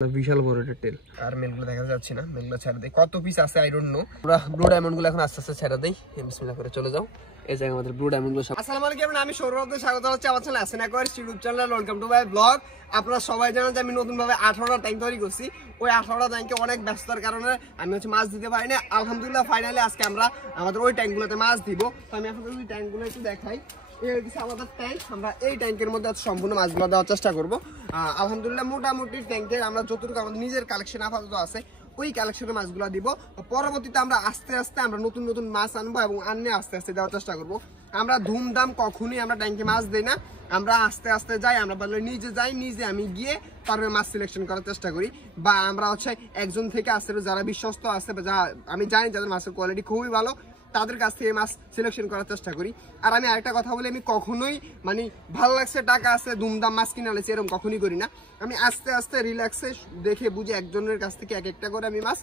বিশাল বড় একটা টেল। আর মেলগুলো দেখা যাচ্ছে না, মেলগুলো ছেড়ে দেই। কত পিস আছে আই ডোন্ট নো। পুরো ব্লু ডায়মন্ড গুলো এখন আস্তে আস্তে ছেড়ে দেই। বিসমিল্লাহ করে চলে যাও। এই জায়গা আমাদের ব্লু ডায়মন্ড গুলো। আসসালামু আলাইকুম, আমি সৌরভ, স্বাগত জানাচ্ছি আমার চ্যানেল আসেন একবার YouTube channel. Welcome to my blog. আপনারা সবাই জানেন যে আমি নতুন ভাবে 18টা ট্যাঙ্ক তৈরি করছি। ওই 18টা ট্যাঙ্কে অনেক ব্যস্ততার কারণে আমি মাছ দিতে পারি না। আলহামদুলিল্লাহ ফাইনালি আজকে আমরা আমাদের ওই ট্যাঙ্কগুলোতে মাছ দিব। তো আমি আপনাদের ওই ট্যাঙ্কগুলো একটু দেখাই। আমাদের ট্যাঙ্ক, আমরা এই ট্যাঙ্কের মধ্যে সম্পূর্ণ মাছগুলো দেওয়ার চেষ্টা করবো। আলহামদুলিল্লাহ মোটামুটি ট্যাঙ্কের আমরা যতটুকু আমাদের নিজের কালেকশন আপাতত আছে ওই কালেকশনের মাছগুলো দিব। পরবর্তীতে আমরা আস্তে আস্তে আমরা নতুন নতুন মাছ আনবো এবং আনলে আস্তে আস্তে দেওয়ার চেষ্টা করবো। আমরা ধুমধাম কখনোই আমরা ট্যাঙ্কে মাছ দিই না, আমরা আস্তে আস্তে যাই। আমরা বললে নিজে যাই, নিজে আমি গিয়ে তারপরে মাছ সিলেকশন করার চেষ্টা করি। বা আমরা একজন থেকে আসতে যারা বিশ্বস্ত আছে বা যা আমি জানি যাদের মাছের কোয়ালিটি খুবই ভালো, তাদের কাছ থেকে মাছ সিলেকশন করার চেষ্টা করি। আর আমি আরেকটা কথা বলি, আমি কখনোই ভালো লাগছে টাকা আছে ধুমধাম মাছ কিনে আনছি এরকম কখনোই করি না। আমি আস্তে আস্তে রিল্যাক্সে দেখে বুঝে একজনের কাছ থেকে এক একটা করে আমি মাছ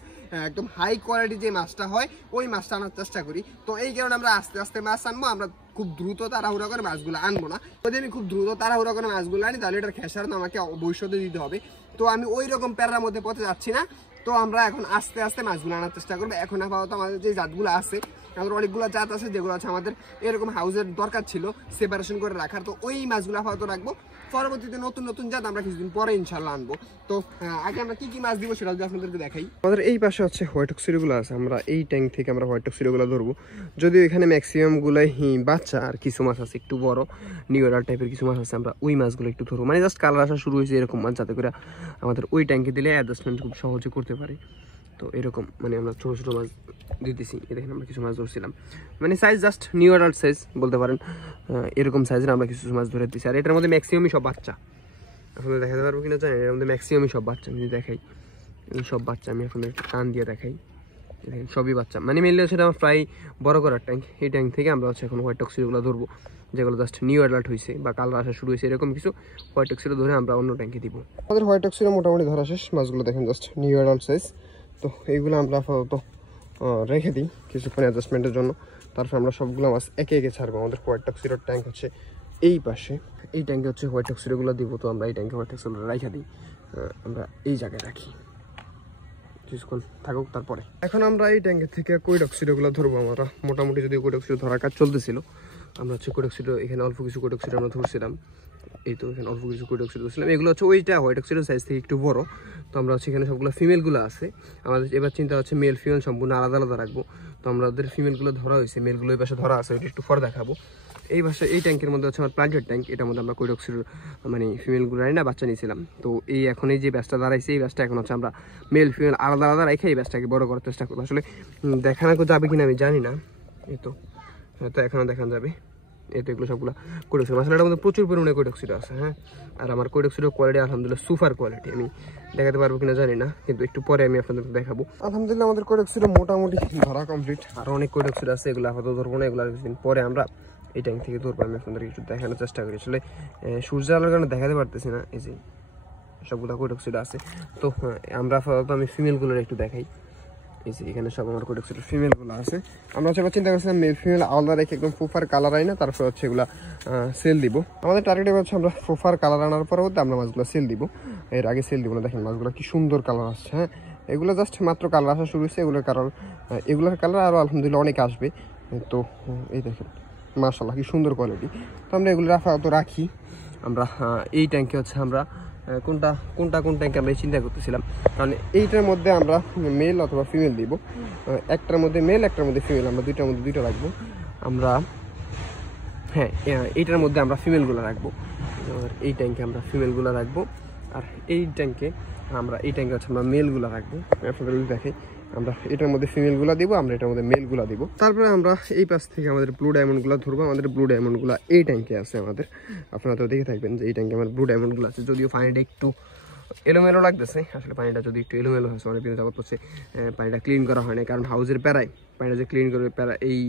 একদম হাই কোয়ালিটি যে মাছটা হয় ওই মাছটা আনার চেষ্টা করি। তো এই কারণে আমরা আস্তে আস্তে মাছ আনবো। আমরা খুব দ্রুত তাড়াহুড়া করে মাছগুলো আনবো না। যদি আমি খুব দ্রুত তাড়াহুড়া করে মাছগুলো আনি তাহলে এটার খেসার আমাকে ভবিষ্যতে দিতে হবে। তো আমি ওই রকম প্যারার মধ্যে পথে যাচ্ছি না। তো আমরা এখন আস্তে আস্তে মাছগুলো আনার চেষ্টা করবো। এখন আপাতত আমাদের যে জাতগুলো আছে, আমাদের অনেকগুলো জাত আছে যেগুলো আমাদের এরকম হাউসের দরকার ছিল সেপারেশন করে রাখার। তো ওই মাছগুলো আপাতত রাখবো। পরবর্তীতে নতুন নতুন জাত আমরা কিছুদিন পরে ইনশাল্লাহ আনবো। তো আগে আমরা কি কি মাছ দিব সেটা যদি আপনাদেরকে দেখাই। আমাদের এই পাশে হোয়াইট অক্সিডোগুলো আছে। আমরা এই ট্যাঙ্ক থেকে আমরা হোয়াইট অক্সিডোগুলো ধরবো। যদিও এখানে ম্যাক্সিমাম গুলাই বাচ্চা, আর কিছু মাছ আছে একটু বড় নিউ এডাল টাইপের কিছু মাছ আছে। আমরা ওই মাছগুলো একটু ধরবো, জাস্ট কালার আসা শুরু হয়েছে এরকম মাছ, যাতে করে আমাদের ওই ট্যাঙ্কে দিলে অ্যাডজাস্টমেন্ট খুব সহজে করতে পারি। তো এরকম আমরা ছোটো ছোটো মাছ দিতেছি। দেখেন আমরা কিছু মাছ ধরছিলাম, size just new adult size বলতে পারেন। এরকম সাইজের আমরা কিছু মাছ ধরে দিচ্ছি। আর এটার মধ্যে ম্যাক্সিমামই সব বাচ্চা। আপনাদের দেখাতে পারবো কিনা জানি, এর মধ্যে ম্যাক্সিমামই সব বাচ্চা। আমি দেখাই এই সব বাচ্চা, আমি আপনাদের টান দিয়ে দেখাই। দেখেন সবই বাচ্চা, মেনলি সেটা আমার প্রায় বড় করার ট্যাঙ্ক। এই ট্যাঙ্ক থেকে আমরা এখন হোয়াইট অক্সিডোগুলো ধরবো, যেগুলো জাস্ট নিউ অ্যাডাল্ট হয়েছে বা কালার আসা শুরু হয়েছে। এরকম কিছু হোয়াইট অক্সিডো ধরে আমরা অন্য ট্যাঙ্কে দিব। আমাদের হোয়াইট অক্সিডো মোটামুটি ধরা শেষ। মাছগুলো দেখেন জাস্ট নিউ অ্যাডাল্ট সাইজ। তো এইগুলো আমরা আপাতত রেখে দিই কিছুক্ষণ অ্যাডজাস্টমেন্টের জন্য। তারপর আমরা সবগুলো মাছ একে একে ছাড়বো। আমাদের হোয়াইট অক্সিডোর ট্যাঙ্ক এই পাশে, এই ট্যাঙ্কে হোয়াইট অক্সিডোগুলো দিব। তো আমরা এই ট্যাঙ্কে হোয়াইট অক্সিডো রেখে দিই, আমরা এই জায়গায় রাখি কিছুক্ষণ থাকুক। তারপরে এখন আমরা এই ট্যাঙ্কের থেকে কোয়েড অক্সিডোগুলো ধরবো। আমরা মোটামুটি যদি কোয়েড অক্সিডো ধরার কাজ চলতেছিল, আমরা কোয়েড অক্সিডো এখানে অল্প কিছু কোয়েড অক্সিডো আমরা ধরছিলাম। এই তো এখানে অল্প কিছু কোয়েড অক্সিডো ধরছিলাম। এগুলো ওইটা হোয়াইট অক্সিডো সাইজ থেকে একটু বড়। তো আমরা এখানে সবগুলো ফিমেলগুলো আছে। আমাদের এবার চিন্তা মেল ফিমেল সম্পূর্ণ আলাদা আলাদা রাখবো। তো আমাদের ফিমেলগুলো ধরা হয়েছে, মেলগুলো এই পাশে ধরা আছে, ওইটা একটু পরে দেখাবো। এই পাশে এই ট্যাঙ্কের মধ্যে আমার প্লান্টেড ট্যাঙ্ক। এটার মধ্যে আমরা কোয়েড অক্সিডো ফিমেলগুলো না বাচ্চা নিয়েছিলাম। তো এই এখন এই যে ব্যাচটা দাঁড়াইছে, এই ব্যাচটা এখন আমরা মেল ফিমেল আলাদা আলাদা রেখে এই ব্যাচটাকে বড় করার চেষ্টা করবো। আসলে দেখানো যাবে কিনা আমি জানি না। এই তো হয়তো এখনও দেখানো যাবে। এই তো এগুলো সবগুলো কোয়েড অক্সিডো। আসলে এটার মধ্যে প্রচুর পরিমাণে কোয়েড অক্সিডো আছে। হ্যাঁ, আর আমার কোয়েড অক্সিডো কোয়ালিটি আলহামদুলিল্লাহ সুপার কোয়ালিটি। আমি দেখাতে পারবো কিনা জানি না, কিন্তু একটু পরে আমি আপনাদেরকে দেখাবো। আলহামদুলিল্লাহ আমাদের কোয়েড অক্সিডো মোটামুটি ধরা কমপ্লিট। আরও অনেক কোয়েড অক্সিডো আছে, এগুলো আপাতত ধরবো না। এগুলো কিছুদিন পরে আমরা এই ট্যাঙ্ক থেকে ধরবো। আমি আপনাদেরকে একটু দেখানোর চেষ্টা করি। আসলে সূর্য আলোর কারণে দেখাতে পারতেছি না। এই যে সবগুলো কোয়েড অক্সিডো আছে। তো আমরা আপাতত আমি ফিমেলগুলোর একটু দেখাই। এই যে এখানে সব আমার কোয়েড অক্সিডোর ফিমেলগুলো আছে। আমরা চিন্তা করছিলাম মেল ফিমেল আলাদা রেখে একদম প্রপার কালার আই না, তারপর এগুলো সেল দিব। আমাদের টার্গেট আমরা প্রপার কালার আনার পরবর্তী আমরা মাছগুলো সেল দিব। এর আগে সেল দিব না। দেখেন মাছগুলো কি সুন্দর কালার আসছে। হ্যাঁ, এগুলো জাস্ট মাত্র কালার আসা শুরু হয়েছে। এগুলোর কালার আরও আলহামদুলিল্লাহ অনেক আসবে। তো এই দেখেন মাশাআল্লাহ কি সুন্দর কোয়ালিটি। তো আমরা এগুলো রাখি। আমরা এই ট্যাঙ্কে আমরা কোন ট্যাঙ্কে আমরা চিন্তা করতেছিলাম, কারণ এইটার মধ্যে আমরা মেল অথবা ফিমেল দিব। একটার মধ্যে মেল, একটার মধ্যে ফিমেল, আমরা দুইটার মধ্যে দুইটা রাখবো। আমরা হ্যাঁ এইটার মধ্যে আমরা ফিমেলগুলো রাখবো। এই ট্যাঙ্কে আমরা ফিমেলগুলো রাখবো। আর এই ট্যাঙ্কে আমরা আমরা মেলগুলো রাখবো। আপনাদের দেখে আমরা এটার মধ্যে ফিমেলগুলো দিব, আমরা এটার মধ্যে মেলগুলো দিব। তারপরে আমরা এই পাশ থেকে আমাদের ব্লু ডায়মন্ডগুলো ধরবো। আমাদের ব্লু ডায়মন্ডগুলো এই ট্যাঙ্কে আছে আমাদের। আপনারা তো দেখে থাকবেন যে এই ট্যাঙ্কে আমার ব্লু ডায়মন্ডগুলো আছে। যদিও পানিটা একটু এলোমেলো লাগতেছে, আসলে পানিটা যদি একটু এলোমেলো হয়েছে অনেক দিন যাবত হচ্ছে পানিটা ক্লিন করা হয় না, কারণ হাউসের প্যারায় পানিটা যে ক্লিন করবে প্যারা এই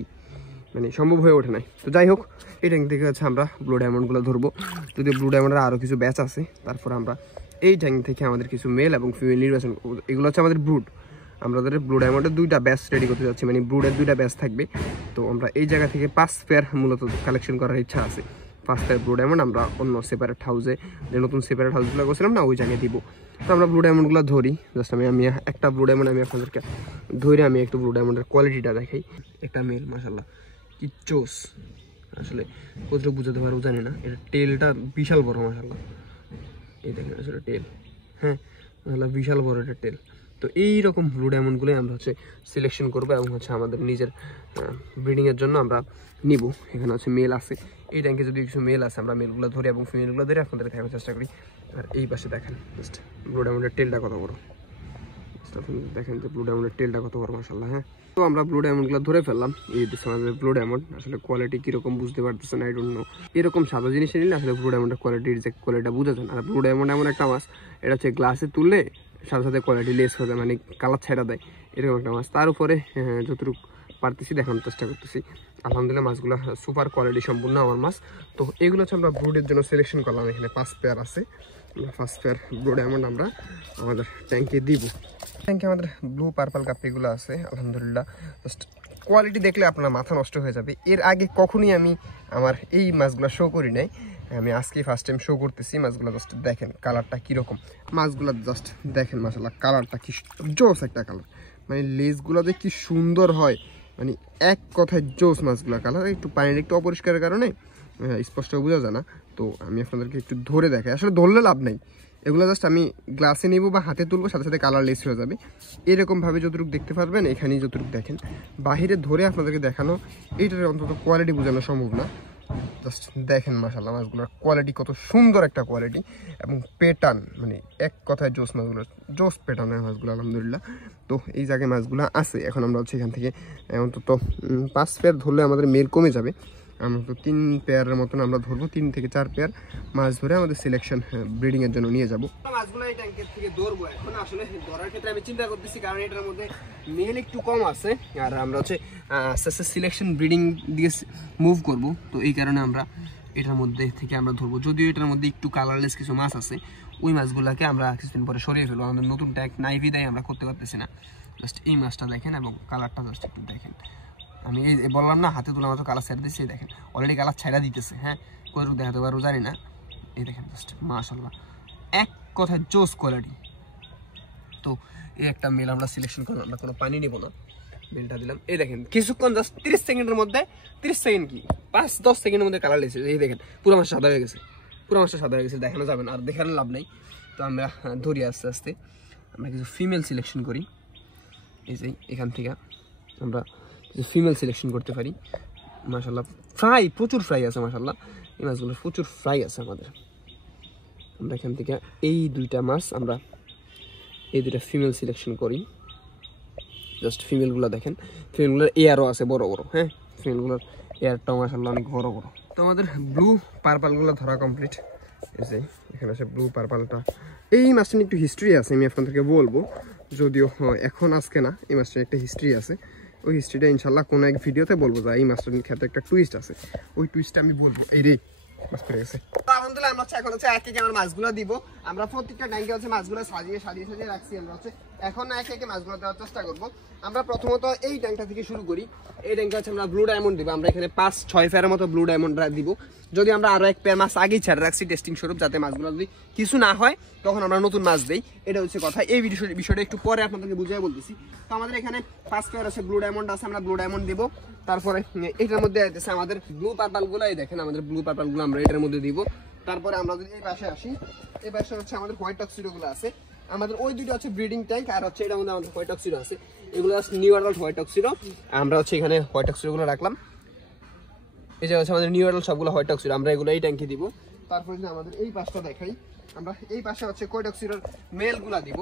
সম্ভব হয়ে ওঠে নাই। তো যাই হোক, এই ট্যাঙ্ক থেকে আমরা ব্লু ডায়মন্ডগুলো ধরবো। যদিও ব্লু ডায়মন্ডের আরও কিছু ব্যাচ আছে। তারপর আমরা এই ট্যাঙ্ক থেকে আমাদের কিছু মেল এবং ফিমেল নির্বাচন করবো। এগুলো আমাদের ব্রুড। আমাদের ব্লু ডায়মন্ডের দুইটা ব্যাচ রেডি করতে যাচ্ছি, ব্রুডের দুইটা ব্যাচ থাকবে। তো আমরা এই জায়গা থেকে 5 পেয়ার মূলত কালেকশন করার ইচ্ছা আছে। 5 পেয়ার ব্লু ডায়মন্ড আমরা অন্য সেপারেট হাউসে, যে নতুন সেপারেট হাউসগুলো করছিলাম না, ওই জায়গায় দিব। তো আমরা ব্লু ডায়মন্ডগুলো ধরি। জাস্ট আমি একটা ব্লু ডায়মন্ড আমি আপনাদেরকে ধরে আমি একটু ব্লু ডায়মন্ডের কোয়ালিটিটা দেখাই। একটা মেল মাশাআল্লাহ কি চোস, আসলে কতটুকু বুঝাতে পারবো জানি না। এটা টেলটা বিশাল বড় মাশাআল্লাহ, এই দেখেন আসলে টেল, হ্যাঁ মাশাআল্লাহ বিশাল বড় এটা টেল। তো এইরকম ব্লু ডায়মন্ডগুলোই আমরা হচ্ছে সিলেকশন করবো এবং হচ্ছে আমাদের নিজের ব্রিডিংয়ের জন্য আমরা নিব। এখানে হচ্ছে মেল আছে, এই ট্যাঙ্কে যদি কিছু মেল আছে আমরা মেলগুলো ধরি এবং ফিমেলগুলো ধরে আপনাদের দেখানোর চেষ্টা করি। আর এই পাশে দেখেন জাস্ট ব্লু ডায়মন্ডের টেলটা কত বড়, দেখেন যে ব্লু ডায়মন্ডের টেলটা কত বড় মাশাআল্লাহ। হ্যাঁ, তো আমরা ব্লু ডায়মন্ডগুলো ধরে ফেললাম। এই দিচ্ছে আমাদের ব্লু ডায়মন্ড, আসলে কোয়ালিটি কীরকম বুঝতে পারতেছেন আই ডোন্ট নো। এরকম সাদা জিনিস নিলে আসলে ব্লু ডায়মন্ডের কোয়ালিটির যে কোয়ালিটিটা বোঝা যায় না। আর ব্লু ডায়মন্ড এমন একটা মাছ, এটা হচ্ছে গ্লাসে তুললে সাথে সাথে কোয়ালিটি লেস হয়ে যায়, মানে কালার ছেড়া দেয়, এরকম একটা মাছ। তার উপরে যতটুকু পারতেছি দেখানোর চেষ্টা করতেছি। আলহামদুলিল্লাহ মাছগুলো সুপার কোয়ালিটি সম্পূর্ণ আমার মাছ। তো এগুলো হচ্ছে আমরা ব্রুডের জন্য সিলেকশন করলাম। এখানে 5 পেয়ার আছে, 5 পেয়ার ব্লু ডায়মন্ড আমরা আমাদের ট্যাঙ্কে দিব। ট্যাঙ্কে আমাদের ব্লু পার্পল কাপিগুলো আছে আলহামদুলিল্লাহ। জাস্ট কোয়ালিটি দেখলে আপনার মাথা নষ্ট হয়ে যাবে। এর আগে কখনোই আমি আমার এই মাছগুলো শো করি নাই, আমি আজকে ফার্স্ট টাইম শো করতেছি মাছগুলো। জাস্ট দেখেন কালারটা কীরকম, মাছগুলো জাস্ট দেখেন মাশাআল্লাহ কালারটা কি জোস একটা কালার, মানে লেজগুলো যে কি সুন্দর হয়, মানে এক কথায় জোস মাছগুলো। কালার একটু পানির একটু অপরিষ্কারের কারণে স্পষ্ট বোঝা যায় না। তো আমি আপনাদেরকে একটু ধরে দেখাই, আসলে ধরলে লাভ নাই, এগুলো জাস্ট আমি গ্লাসে নেবো বা হাতে তুলবো, সাথে সাথে কালার লেস হয়ে যাবে। এরকমভাবে যতটুকু দেখতে পারবেন এখানেই যতটুকু দেখেন, বাহিরে ধরে আপনাদেরকে দেখানো এইটার অন্তত কোয়ালিটি বোঝানো সম্ভব না। জাস্ট দেখেন মাশাআল্লাহ মাছগুলোর কোয়ালিটি কত সুন্দর একটা কোয়ালিটি এবং প্যাটার্ন, মানে এক কথায় জোস মাছগুলোর জোস প্যাটার্নের মাছগুলো আলহামদুলিল্লাহ। তো এই জায়গায় মাছগুলো আছে। এখন আমরা হচ্ছে এখান থেকে অন্তত 5 পেয়ার ধরলে আমাদের মেল কমে যাবে। আমরা তো 3 পেয়ারের মতন আমরা ধরবো, 3 থেকে 4 পেয়ার মাছ ধরে আমাদের সিলেকশন ব্রিডিংয়ের জন্য নিয়ে যাবো। মাছগুলো এই ট্যাঙ্কের থেকে ধরবো। এখন আসলে ধরার ক্ষেত্রে আমি চিন্তা করতেছি, কারণ এটার মধ্যে মেল একটু কম আছে আর আমরা হচ্ছে আস্তে আস্তে সিলেকশন ব্রিডিং দিয়ে মুভ করব। তো এই কারণে আমরা এটার মধ্যে থেকে আমরা ধরবো। যদিও এটার মধ্যে একটু কালারলেস কিছু মাছ আছে, ওই মাছগুলোকে আমরা কিছুদিন পরে সরিয়ে ফেলবো। আমাদের নতুন ট্যাঙ্ক নাইভি দেয় আমরা করতে পারতেছি না। জাস্ট এই মাছটা দেখেন এবং কালারটা জাস্ট একটু দেখেন। আমি এই বললাম না হাতে তোলা মাত্র কালার ছেড়ে দিচ্ছি, দেখেন অলরেডি কালার ছেড়া দিতেছে। হ্যাঁ, কোথাও দেখাতে পারবো জানি না। এই দেখেন জাস্ট মাশাআল্লাহ এক কথায় জোস কোয়ালিটি। তো এই একটা মেল আমরা সিলেকশন করলাম, আমরা কোনো পানি নেবো না, মেলটা দিলাম। এই দেখেন কিছুক্ষণ জাস্ট 30 সেকেন্ডের মধ্যে, 30 সেকেন্ড কি 5-10 সেকেন্ডের মধ্যে কালার লেগেছে। এই দেখেন পুরো মাছটা সাদা হয়ে গেছে, পুরো মাছটা সাদা হয়ে গেছে, দেখানো যাবে না আর দেখানো লাভ নেই। তো আমরা ধরি আস্তে আস্তে, আমরা কিছু ফিমেল সিলেকশন করি। এই যে এখান থেকে আমরা কিছু ফিমেল সিলেকশন করতে পারি। মাশাআল্লাহ ফ্রাই প্রচুর ফ্রাই আছে মাশাআল্লাহ, এই মাছগুলো প্রচুর ফ্রাই আছে আমাদের। আমরা এখান থেকে এই 2টা মাছ আমরা এই 2টা ফিমেল সিলেকশন করি। জাস্ট ফিমেলগুলো দেখেন, ফিমেলগুলোর এয়ারও আছে বড় বড়। হ্যাঁ, ফিমেলগুলোর এয়ারটাও মাশাআল্লাহ অনেক বড় বড়। তো আমাদের ব্লু পার্পলগুলো ধরা কমপ্লিট। এই যে এখানে আছে ব্লু পার্পলটা। এই মাছটা নিয়ে একটু হিস্ট্রি আছে, আমি আপনাদেরকে বলবো, যদিও এখন আজকে না, এই মাছটার একটা হিস্ট্রি আছে। ওই হিস্ট্রিটা ইনশাল্লাহ কোনো এক ভিডিওতে বলবো। যা এই মাছটার ক্ষেত্রে একটা টুইস্ট আছে, ওই টুইস্টটা আমি বলবো। এই রে মাছ পড়ে গেছে। আলহামদুলিল্লাহ আমরা এখন হচ্ছে এক একে আমার মাছগুলো দিব। আমরা প্রত্যেকটা ট্যাঙ্কে হচ্ছে মাছগুলো সাজিয়ে রাখছি। আমরা হচ্ছে এখন এক একে মাছগুলো দেওয়ার চেষ্টা করবো। আমরা প্রথমত এই ট্যাঙ্কটা থেকে শুরু করি। এই ট্যাঙ্কটা হচ্ছে আমরা ব্লু ডায়মন্ড দিব। আমরা এখানে 5-6 পেয়ারের মতো ব্লু ডায়মন্ড দিব। যদি আমরা আরো এক পেয়ার মাছ আগেই ছেড়ে রাখছি টেস্টিং স্বরূপ, যাতে মাছগুলো যদি কিছু না হয় তখন আমরা নতুন মাছ দিই। এটা হচ্ছে কথা। এই বিষয়টা একটু পরে আপনাদেরকে বুঝিয়ে বলতেছি। তো আমাদের এখানে 5 পেয়ার আছে ব্লু ডায়মন্ড আছে, আমরা ব্লু ডায়মন্ড দিব। তারপরে এটার মধ্যে আছে আমাদের ব্লু পার্পলগুলো। এই দেখেন আমাদের ব্লু পার্পলগুলো আমরা এটার মধ্যে দিব। তারপরে আমরা যদি এই পাশে আসি, এই পাশে হচ্ছে আমাদের হোয়াইট টক্সিডোগুলো আছে। আমাদের ওই দুটো হচ্ছে ব্রিডিং ট্যাঙ্ক, আর হচ্ছে এটার মধ্যে আমাদের হোয়াইট টক্সিডো আছে। এগুলো হচ্ছে নিউ অ্যাডাল্ট হোয়াইট টক্সিডো। আমরা হচ্ছে এখানে হোয়াইট টক্সিডোগুলো রাখলাম। এই যে হচ্ছে আমাদের নিউ অ্যাডাল্ট সবগুলো হোয়াইট টক্সিডো, আমরা এগুলো এই ট্যাঙ্কে দিব। তারপরে যদি আমাদের এই পাশটা দেখাই, আমরা এই পাশে হচ্ছে কোয়েটক্সিডোর মেলগুলা দিব।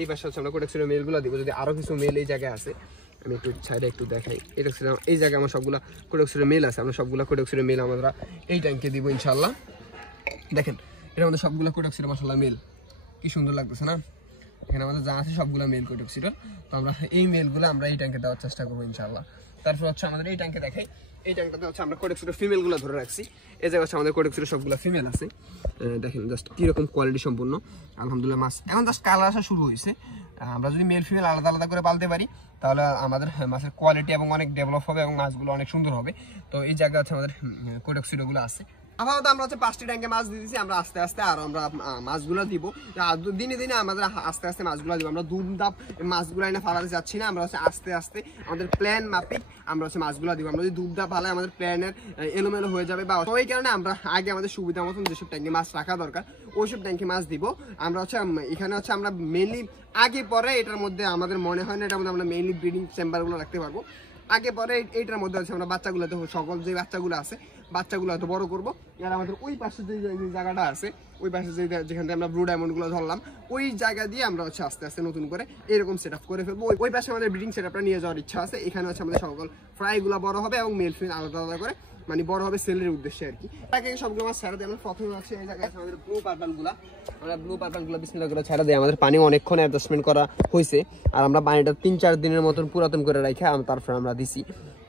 এই পাশে হচ্ছে আমরা কোয়েটক্সিডোর মেলগুলা দিব। যদি আরো কিছু মেল এই জায়গায় আছে, আমি একটু সাইডে একটু দেখাই। এটা এই জায়গায় আমার সবগুলা কোয়েটক্সিডোর মেল আছে। আমরা সবগুলা কোয়েটক্সিডোর মেল আমরা এই ট্যাঙ্কে দিব ইনশাল্লাহ। দেখেন এটার মধ্যে সবগুলো কোয়েটক্সিডো মাশাআল্লাহ মেল, কি সুন্দর লাগতেছে না। এখানে আমাদের যা আছে সবগুলো মেল কোয়েটক্সিডো। তো আমরা এই মেলগুলো আমরা এই ট্যাঙ্কে দেওয়ার চেষ্টা করবো ইনশাল্লাহ। তারপর হচ্ছে আমাদের এই ট্যাঙ্কে দেখাই, এই ট্যাঙ্কটাতে হচ্ছে আমরা কোয়েটক্সিডো ফিমেলগুলো ধরে রাখছি। এই জায়গায় হচ্ছে আমাদের কোয়েটক্সিডো সবগুলো ফিমেল আছে। দেখেন জাস্ট কীরকম কোয়ালিটি সম্পূর্ণ আলহামদুলিল্লাহ। মাছ এখন জাস্ট কালার আসা শুরু হয়েছে। আমরা যদি মেল ফিমেল আলাদা আলাদা করে পালতে পারি তাহলে আমাদের মাছের কোয়ালিটি এবং অনেক ডেভেলপ হবে এবং মাছগুলো অনেক সুন্দর হবে। তো এই জায়গায় হচ্ছে আমাদের কোয়েটক্সিডোগুলো আছে। আপাতত আমরা হচ্ছে 5টি ট্যাঙ্কে মাছ দিয়ে দিচ্ছি। আমরা আস্তে আস্তে আর আমরা মাছগুলো দিব, দিনে দিনে আমাদের আস্তে আস্তে মাছগুলো দিব। আমরা দুমদাপ মাছগুলো এনে ফালাতে যাচ্ছি না, আমরা হচ্ছে আস্তে আস্তে আমাদের প্ল্যান মাফিক আমরা হচ্ছে মাছগুলো দিব। আমরা যদি দুমদাপ ফালাই আমাদের প্ল্যানের এলোমেলো হয়ে যাবে, বা ওই কারণে আমরা আগে আমাদের সুবিধা মতন যেসব ট্যাঙ্কে মাছ রাখা দরকার ওইসব ট্যাঙ্কে মাছ দিব। আমরা হচ্ছে এখানে হচ্ছে আমরা মেনলি আগে পরে এটার মধ্যে আমাদের মনে হয় না এটার মধ্যে আমরা মেইনলি ব্রিডিং চেম্বারগুলো রাখতে পারবো। আগে পরে এইটার মধ্যে হচ্ছে আমরা বাচ্চাগুলোতে সকল যে বাচ্চাগুলো আছে বাচ্চাগুলো এত বড় করবো। আর আমাদের ওই পাশে যে জায়গাটা আছে, ওই পাশে যেখান থেকে আমরা ব্লু ডায়মন্ডগুলো ধরলাম, ওই জায়গা দিয়ে আমরা হচ্ছে আস্তে আস্তে নতুন করে এরকম সেট আপ করে ফেলবো। ওই পাশে আমাদের ব্রিডিং সেট আপটা নিয়ে যাওয়ার ইচ্ছা আছে। এখানে হচ্ছে আমাদের সকল ফ্রাইগুলো বড় হবে এবং মেল ফিমেল আলাদা আলাদা করে মানে বড় হবে সেলের উদ্দেশ্যে আর কি। তাকে সবগুলো মাছ ছেড়ে দিই। আমরা প্রথমে হচ্ছে এই জায়গায় আমাদের ব্লু পার্পলগুলো, আমরা ব্লু পার্পলগুলো বিসমিল্লাহ করে ছেড়ে দিই। আমাদের পানি অনেকক্ষণ অ্যাডজাস্টমেন্ট করা হয়েছে, আর আমরা পানিটা 3-4 দিনের মতন পুরাতন করে রাখি তারপরে আমরা দিছি।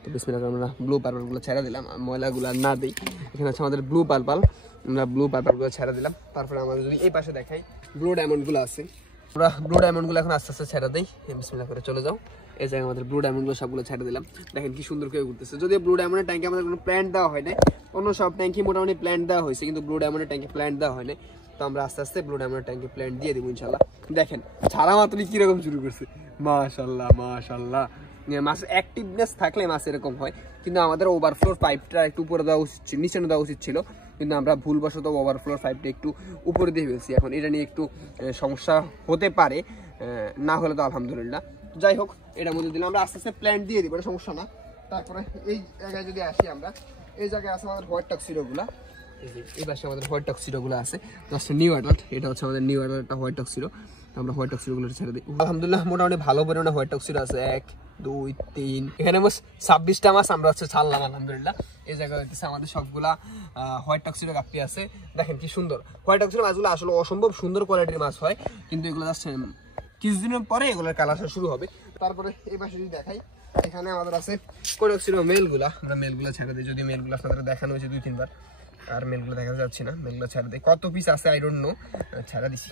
তো বিসমিল্লাহ করে আমরা ব্লু পার্পলগুলো ছেড়ে দিলাম, ময়লাগুলো না দিই। এখানে হচ্ছে আমাদের ব্লু পার্পল, আমরা ব্লু পার্পলগুলো ছেড়ে দিলাম। তারপরে আমাদের যদি এই পাশে দেখাই ব্লু ডায়মন্ডগুলো আছে, আমরা ব্লু ডায়মন্ডগুলো এখন আস্তে আস্তে ছেড়ে দিই। বিসমিল্লাহ করে চলে যাও। এই জায়গায় আমাদের ব্লু ডায়মন্ডগুলো সবগুলো ছেড়ে দিলাম। দেখেন কি সুন্দর করে ঘুরতেছে। যদিও ব্লু ডায়মন্ডের ট্যাঙ্কে আমাদের কোনো প্ল্যান্ট দেওয়া হয় না, অন্য সব ট্যাঙ্কি মোটামুটি প্ল্যান্ট দেওয়া হয়েছে, কিন্তু ব্লু ডায়মন্ডের ট্যাঙ্কে প্ল্যান্ট দেওয়া হয় না। তো আমরা আস্তে আস্তে ব্লু ডায়মন্ডের ট্যাঙ্কে প্ল্যান্ট দিয়ে দেবো ইনশাল্লাহ। দেখেন ছাড়া মাত্রই কিরকম শুরু করছে, মাশাল্লাহ মাশাল্লাহ। মাছের অ্যাক্টিভনেস থাকলে মাছ এরকম হয়, কিন্তু আমাদের ওভারফ্লোর পাইপটা একটু উপরে দেওয়া উচিত, নিচে দেওয়া উচিত ছিল, কিন্তু আমরা ভুলবশত ওভারফ্লোর পাইপটা একটু উপরে দিয়ে ফেলছি। এখন এটা নিয়ে একটু সমস্যা হতে পারে, না হলে তো আলহামদুলিল্লাহ। যাই হোক, এটার মধ্যে দিলে আমরা আস্তে আস্তে প্ল্যান্ট দিয়ে দিব, এটা সমস্যা না। তারপরে এই জায়গায় যদি আসি আমরা, এই জায়গায় আছে আমাদের হোয়াইট টক্সিডোগুলো, এই পাশে আমাদের হোয়াইট টক্সিডোগুলো আছে। জাস্ট নিউ অ্যাডাল্ট, এটা হচ্ছে আমাদের নিউ অ্যাডাল্টটা হোয়াইট টক্সিডো। আমরা হোয়াইট টক্সিডোগুলো ছেড়ে দিই। আলহামদুলিল্লাহ মোটামুটি ভালো পরিমাণে হোয়াইট টক্সিডো আছে, 1 2 3 এখানে 26টা মাছ আমরা হচ্ছে ছাড়লাম আলহামদুলিল্লাহ। এই জায়গায় হচ্ছে আমাদের সবগুলা হোয়াইট টক্সিডো গাপ্পি আছে। দেখেন কি সুন্দর হোয়াইট টক্সিডো মাছগুলো, আসলে অসম্ভব সুন্দর কোয়ালিটির মাছ হয়, কিন্তু এগুলো জাস্ট কিছুদিনের পরে এগুলোর কালার শুরু হবে। তারপরে এই পাশে যদি দেখাই, এখানে আমাদের আছে কোডক্সিডো মেলগুলা, আমরা মেলগুলো ছেড়ে দিই। যদি মেলগুলো আপনাদের দেখানো হয়েছে 2-3 বার, আর মেলগুলো দেখা যাচ্ছে না, মেলগুলো ছেড়ে দিই। কত পিস আছে আই ডোন্ট নো, ছেড়ে দিছি,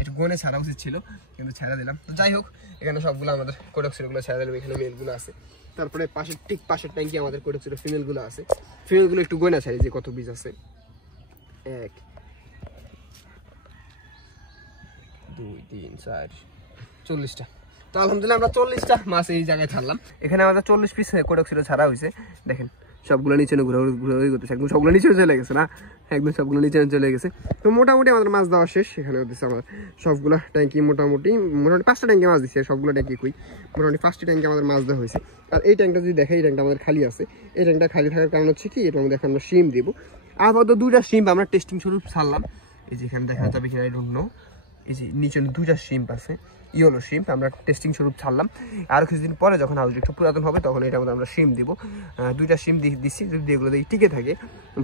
একটু গনে ছাড়া উচিত ছিল কিন্তু ছেড়ে দিলাম। তো যাই হোক, এখানে সবগুলো আমাদের কোডক্সিডোগুলো ছেড়ে দিলাম। এখানে মেলগুলো আছে। তারপরে ঠিক পাশের ট্যাঙ্কি আমাদের কোডক্সিডো ফিমেলগুলো আছে। ফিমেলগুলো একটু গনে ছাড়ি যে কত পিস আছে, 1 2 3 4 40টা। তো আলহামদুলিল্লাহ আমরা 40টা মাছ এই জায়গায় ছাড়লাম। এখানে আমাদের 40 পিস কোডক্সিডো ছাড়া হয়েছে। দেখেন সবগুলো নিচে ঘুরে করতেছে, একদম সবগুলো নিচে চলে গেছে না, একদম সবগুলো নিচে চলে গেছে। তো মোটামুটি আমাদের মাছ দেওয়া শেষ। এখানে হচ্ছে আমার সবগুলো ট্যাঙ্কি মোটামুটি 5টা ট্যাঙ্কি মাছ দিচ্ছে, সবগুলো ট্যাঙ্কি মোটামুটি 5টি ট্যাঙ্কি আমাদের মাছ দেওয়া হয়েছে। আর এই ট্যাঙ্কটা যদি দেখে, এই ট্যাঙ্কটা আমাদের খালি আছে। এই ট্যাঙ্কটা খালি থাকার কারণ হচ্ছে কি, এটার মধ্যে এখন আমরা শিম দিব। আপাতত 2টা শিম আমরা টেস্টিং স্বরূপ ছাড়লাম। এই যে এখানে দেখা যাবে কিনা আই ডোন্ট নো, এই যে নিচে 2টা শিম্প আছে, ইয়েলো শিম্প, আমরা টেস্টিং স্বরূপ ছাড়লাম। আর কিছুদিন পরে যখন হাউস একটু পুরাতন হবে তখন এটার মধ্যে আমরা শিম দিব। 2টা শিম দিচ্ছি, যদি এগুলো দিয়ে টিকে থাকে,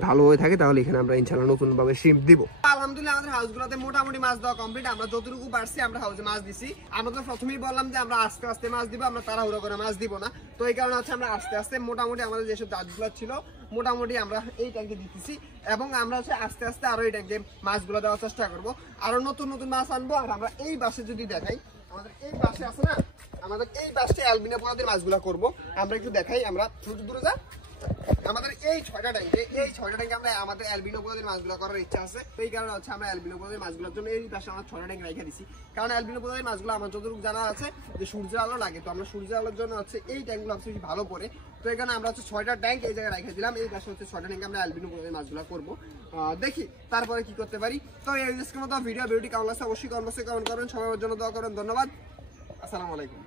ভালো হয়ে থাকে, তাহলে এখানে আমরা ইনশাল্লাহ নতুনভাবে শিম দিব। আলহামদুলিল্লাহ আমাদের হাউসগুলোতে মোটামুটি মাছ দেওয়া কমপ্লিট। আমরা যতটুকু পারছি আমরা হাউসে মাছ দিছি। আমরা তো প্রথমেই বললাম যে আমরা আস্তে আস্তে মাছ দিব, আমরা তাড়াহুড়ো করে মাছ দিব না। তো এই কারণে হচ্ছে আমরা আস্তে আস্তে মোটামুটি আমাদের যেসব জাতগুলো ছিল মোটামুটি আমরা এই ট্যাঙ্কে দিতেছি, এবং আমরা হচ্ছে আস্তে আস্তে আরো এই ট্যাঙ্কে মাছগুলো দেওয়ার চেষ্টা করবো, আরো নতুন নতুন মাছ আনবো। আর আমরা এই বাসে যদি দেখাই, আমাদের এই বাসে আছে না, আমাদের এই বাসে অ্যালবিনো প্রজাতির মাছগুলো করবো। আমরা একটু দেখাই, আমরা ছোট দূরে যা, আমাদের এই 6টা ট্যাঙ্কে আমরা আমাদের অ্যালবিনো প্রজাতির মাছগুলো করার ইচ্ছা আছে। এই কারণে হচ্ছে আমরা অ্যালবিনো প্রজাতির মাছগুলোর জন্য এই পাশে আমরা 6টা ট্যাঙ্ক রেখে দিচ্ছি। কারণ অ্যালবিনো প্রজাতির মাছগুলো আমার যতটুকু জানা আছে যে সূর্যের আলো লাগে, তো আমরা সূর্যের আলোর জন্য হচ্ছে এই ট্যাঙ্কগুলো হচ্ছে ভালো পড়ে। তো এখানে আমরা হচ্ছে 6টা ট্যাঙ্ক এই জায়গায় রেখে দিলাম। এই পাশে হচ্ছে 6টা ট্যাঙ্কে আমরা অ্যালবিনো প্রজাতির মাছগুলো করবো। দেখি তারপরে কি করতে পারি। তো এই মতো ভিডিওটি কেমন লাগছে অবশ্যই কমেন্ট করবেন। সবার জন্য দোয়া করেন। ধন্যবাদ, আসসালামু আলাইকুম।